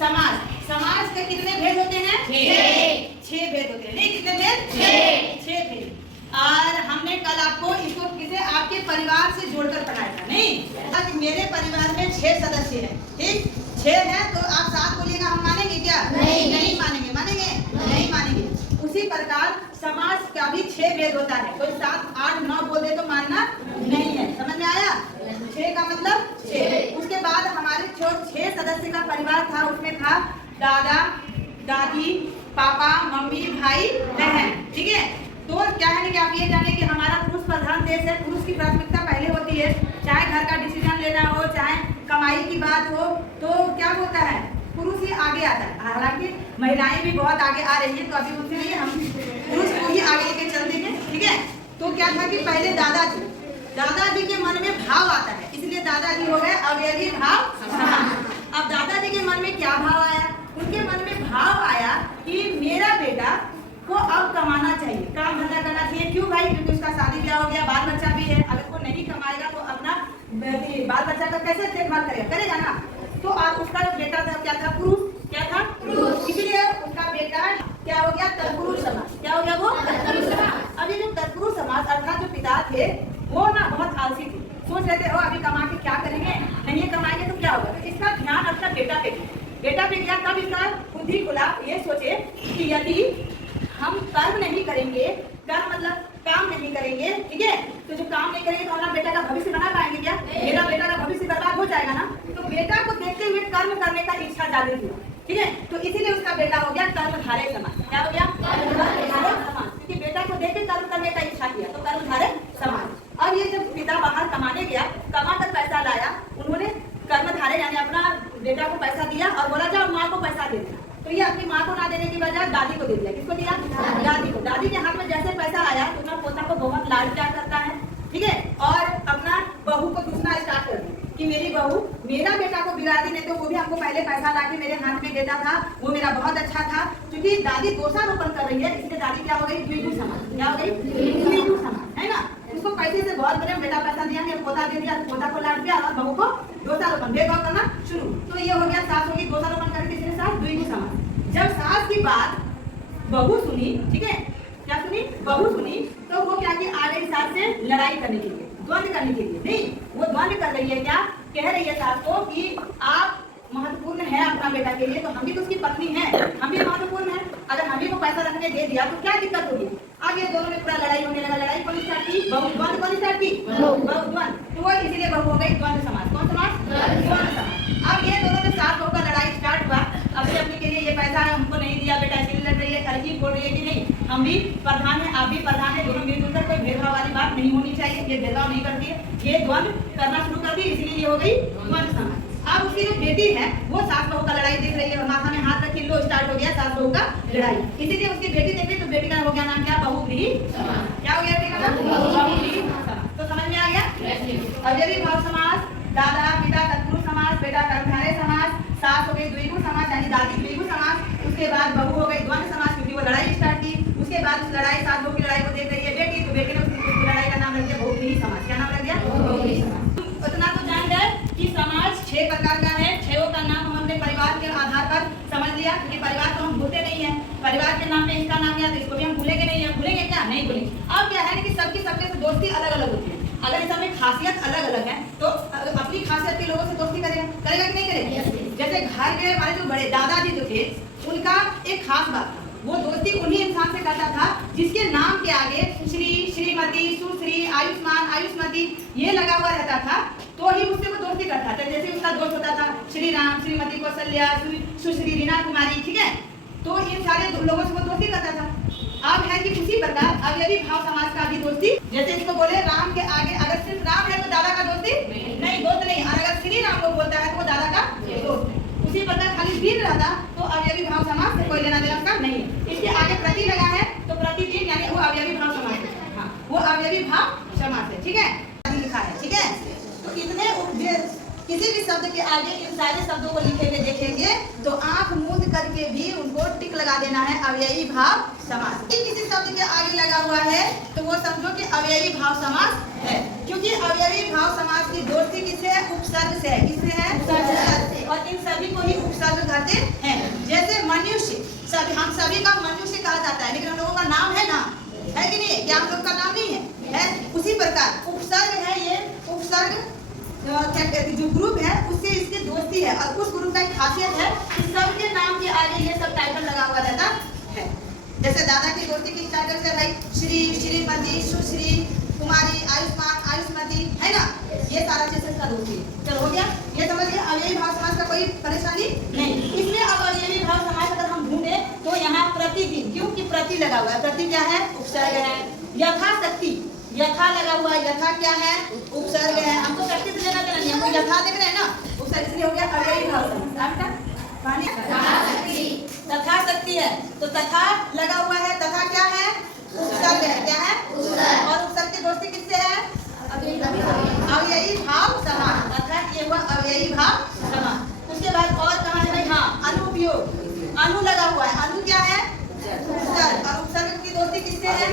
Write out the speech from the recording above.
समास। समास के कितने भेद होते हैं? 6 भेद होते हैं। नहीं, कितने भेद? 6 भेद। और हमने कल आपको इसको किसे आपके परिवार से जोड़कर पढ़ाया था, नहीं? आज मेरे परिवार में 6 सदस्य हैं, ठीक? 6 है तो आप 7 बोलिएगा, हम मानेंगे क्या? नहीं मानेंगे। मानेंगे? नहीं मानेंगे। उसी प्रकार समास का भी 6 भेद होता है। कोई 7, 8, 9 बोल दे तो मानना नहीं है। समझ में आया? 6 का मतलब 6। उसके बाद हमारे 6 सदस्य का परिवार था। उसमें था दादा, दादी, पापा, मम्मी, भाई, बहन, ठीक है? तो क्या है कि आप ये जाने कि हमारा पुरुष प्रधान देश है। पुरुष की प्राथमिकता पहले होती है, चाहे घर का डिसीजन लेना हो, चाहे कमाई की बात हो, तो क्या होता है, पुरुष ही आगे आता है। हालांकि महिलाएं भी बहुत आगे आ रही है, तो अभी उनसे नहीं, हम पुरुष को ही आगे लेके चल देंगे, ठीक है? तो क्या था कि पहले दादाजी के मन में भाव आता है, इसलिए दादाजी हो गए अवयवी भाव। अब दादाजी के मन में क्या भाव आया? उनके मन में भाव आया कि मेरा बेटा को अब कमाना चाहिए, काम धंधा करना चाहिए। क्यों भाई? क्योंकि उसका शादी ब्याह हो गया, बाल बच्चा भी है। अगर वो नहीं कमाएगा तो अपना बाल बच्चा का कैसे देखभाल करेगा ना? तो आज उसका जो बेटा था क्या था? पुरुष। क्या था? पुरुष। इसलिए उसका बेटा क्या हो गया? तत्पुरुष समास। क्या हो गया वो? तत्पुरुष समास। अब ये जो तत्पुरुष समास अर्थात जो पिता थे वो ना बहुत आलसी थे। सोच रहे थे अभी कमा के क्या करेंगे, नहीं कमाएंगे तो क्या होगा? तो इसका ध्यान अपना बेटा पे गया। तब इसका बुद्धि खुला, ये सोचे कि यदि हम कर्म नहीं करेंगे, कर्म मतलब काम नहीं करेंगे, ठीक है? तो जो काम नहीं करेंगे तो हमारा बेटा का भविष्य बना पाएंगे क्या? मेरा बेटा का भविष्य बर्बाद हो जाएगा ना। तो बेटा को देखते हुए कर्म करने का इच्छा जागृत हुआ, ठीक है? तो इसीलिए उसका बेटा हो गया कर्मधारय समास। क्या हो गया? कर्मधारय समास। क्योंकि बेटा को देख के कर्म करने का इच्छा किया, तो कर्मधारय समास। अब ये जब पिता बाहर कमाने गया, कमा कर पैसा लाया, उन्होंने कर्मधारय यानी अपना बेटा को पैसा दिया और बोला जाओ माँ को पैसा दे देना। तो ये अपनी माँ को ना देने की बजाय दादी को दे दिया। किसको दिया? दादी को। दादी के हाथ में जैसे पैसा आया तो अपना पोता को बहुत लाड प्यार करता है, ठीक है? और अपना बहू को दूसरा स्टार्ट कर दिया कि मेरी बहू मेरा बेटा को बिगाड़ी, नहीं तो वो भी हमको पहले पैसा ला के मेरे हाथ में देता था, वो मेरा बहुत अच्छा था। क्योंकि दादी दोषारोपण कर रही है, इसलिए दादी क्या हो गई? द्विगु समास। क्या हो गई? द्विगु समास, है ना? उसको पैसे से बहुत बड़े बेटा पैसा दिया, पोता दे दिया, पोता को लाड प्यार और बहू को दोषारोपण, भेदभाव करना शुरू। तो ये हो गया सास होगी दोषारोपण करके तीसरे सास द्विगु समास। जब सास की बात बहू सुनी, ठीक है? क्या सुनी? बहू सुनी, तो वो क्या की आ गई सास से लड़ाई करने के लिए, द्वंद्व करने के लिए। नहीं, वो द्वंद्व कर रही है। क्या कह रही है सास को कि आप महत्वपूर्ण है अपना बेटा के लिए, तो हम भी तो उसकी पत्नी है, हम भी महत्वपूर्ण है। अगर हम ही को पैसा रखने दे दिया तो क्या दिक्कत होगी? अब ये दोनों में पूरा लड़ाई होने लगा। लड़ाई कौन स्टार्ट की? बहू। द्वंद्व कौन स्टार्ट की? बहू। द्वंद्व। तो वो इसीलिए बहू हो गई द्वंद्व समास। कौन समास? द्वंद्व समास। अब ये दोनों में सास बहू का लड़ाई स्टार्ट हुआ। अपने के लिए ये पैसा हमको नहीं दिया, बेटा इसलिए लड़ रही है, तरकीब बोल रही है कि नहीं हम भी प्रधान है, आप भी प्रधान है, दोनों मिलजुल कर, कोई भेदभाव वाली बात नहीं होनी चाहिए। ये भेदभाव नहीं करती है, ये द्वंद्व करना शुरू कर दी, इसलिए ये हो गई द्वंद्व समास। अब उसकी जो बेटी है वो सास बहू का लड़ाई देख रही है, माथा में हाथ रखी लो, स्टार्ट हो गया सास बहू का लड़ाई। इसीलिए उसकी बेटी देख रही, तो बेटी का हो गया नाम क्या? बहुव्रीहि। क्या हो गया बेटी का नाम? बहुव्रीहि समास। तो समझ में आ गया? अवयवी भाव समास, दादा पिता तत्पुरुष समास, बेटा कर्मधारय समास, सास हो गई द्विगु समास यानी दादी द्विगु समास। उसके बाद बहू हो गई द्वंद्व समास क्योंकि वो लड़ाई स्टार्ट की। उसके बाद उस लड़ाई सास बहू की लड़ाई को देख रही है बेटी, तो बेटी ने उसकी लड़ाई का नाम रख दिया बहुव्रीहि समास। क्या नाम रख दिया? बहुव्रीहि समास। उतना तो जान गए कि समाज 6 प्रकार का है। 6 का नाम हम अपने परिवार के आधार पर समझ लिया, क्योंकि परिवार तो हम भूलते नहीं है। परिवार के नाम पे इसका नाम गया तो इसको भी हम भूलेंगे नहीं है। भूलेंगे क्या? नहीं भूलेंगे। अब क्या है कि सबकी सबके से दोस्ती अलग अलग होती है। अगर इस समय खासियत अलग अलग है तो अपनी खासियत के लोगों से दोस्ती करेगा कि नहीं करेगा? जैसे घर के हमारे जो बड़े दादाजी जो थे उनका एक खास बात था, वो दोस्ती उन्हीं इंसान से करता था जिसके नाम के आगे श्री, श्रीमती, सुश्री, आयुष्मान, आयुष्मती ये लगा हुआ रहता था, तो ही उससे वो दोस्ती करता था। जैसे उसका दोस्त होता था श्री राम, श्रीमती कौशल्या, सुश्री रीना कुमारी, ठीक है? तो इन सारे लोगों से वो दोस्ती करता था। अब है कि उसी प्रकार अवयवी भाव समास का भी दोस्ती, जैसे इसको बोले राम के आगे अगर सिर्फ राम है तो दादा का दोस्ती नहीं, दोस्त नहीं। और अगर श्री राम को बोलता है तो वो दादा का दोस्त। उसी प्रकार खाली दिन रहता तो अवयवी भाव समास से कोई लेना देना का नहीं है। इसके आगे प्रति लगा है तो प्रतिदिन यानी वो अवयवी भाव समास है। हाँ, वो अवयवी भाव समास है, ठीक है? लिखा है, ठीक है? तो इतने किसी भी शब्द के आगे इन सारे शब्दों को लिखे हुए देखेंगे तो आंख मूंद करके भी उनको टिक लगा देना है अवयवी भाव समास। किसी शब्द के आगे लगा हुआ है तो वो समझो कि अवयवी भाव समास है, क्योंकि अवयवी भाव समास की दोस्ती किससे है? उपसर्ग से है। किससे है? उपसर्ग से। और इन सभी को ही उपसर्ग कहते सभी का मनुष्य कहा जाता है, लेकिन हम लोगों का नाम है ना, है कि नहीं? क्या हम लोग का नाम नहीं है? उसी प्रकार उपसर्ग है, ये उपसर्ग जो ग्रुप है उससे इसकी दोस्ती है, और उस ग्रुप का एक खासियत है कि सबके नाम के आगे ये सब टाइटल लगा हुआ रहता है। जैसे दादा की दोस्ती की टाइटल से भाई श्री, श्रीमती, सुश्री, कुमारी, आयुष्मान, आयुष्मती, है ना? ये सारा चीज इसका दोस्ती है। चलो हो गया, ये समझिए। अवयवी भाव समास का कोई परेशानी नहीं। इसमें अब अवयवी भाव समास अगर हम ढूंढे तो यहाँ प्रतिदिन, क्योंकि प्रति लगा हुआ है, प्रति क्या है? उपसर्ग है। यथाशक्ति, यथा लगा हुआ है, यथा क्या है? उपसर्ग है। हमको शक्ति से लेना देना नहीं, हमको यथा देख रहे हैं ना, उपसर्ग, इसलिए हो गया अवयवी भाव समास। तथा शक्ति है तो तथा लगा हुआ है, तथा क्या है? उपसर्ग है। क्या है? और उपसर्ग की दोस्ती किससे है? अवयवी भाव समास, अर्थात ये हुआ अवयवी भाव समास। उसके बाद और कहाँ है भाई? हाँ, अनुपयोग, अनु लगा हुआ है, अनु क्या है? उपसर्ग, और उपसर्ग की दोस्ती किससे है?